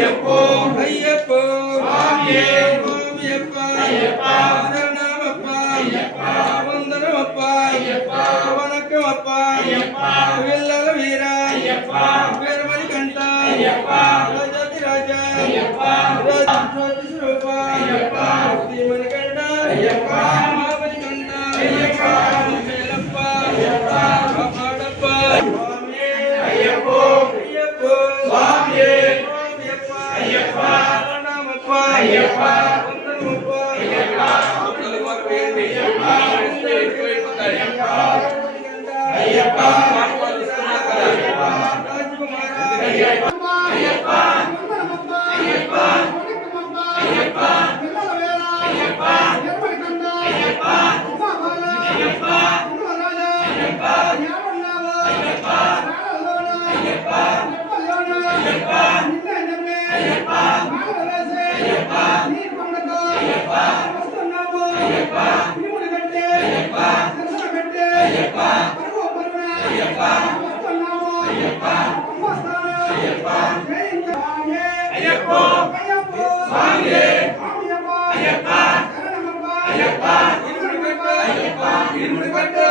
అయ్యప్పో అయ్యప్పో స్వామియే స్వామియప్ప అయ్యప్ప శరణమప్ప అయ్యప్ప వందనమప్ప అయ్యప్ప వణక్కమప్ప అయ్యప్ప విల్లల వీర అయ్యప్ప వీరమణి కంట అయ్యప్ప రాజాతి రాజా అయ్యప్ప రాజాతి స్వరూప అయ్యప్ప శ్రీమణి కంట అయ్యప్ప మహాబలి కంట అయ్యప్ప మేలప్ప అయ్యప్ప కాపాడప్ప స్వామియే అయ్యప్పో అయ్యప్పో స్వామియే స్వామియప్ప అయ్యప్ప శరణమప్ప అయ్యప్ప వందనమప్ప అయ్యప్ప అయ్యప్ప అయ్యప్పో స్వామియే అయ్యప్ప అయ్యప్ప ఇరుముడిగట్టు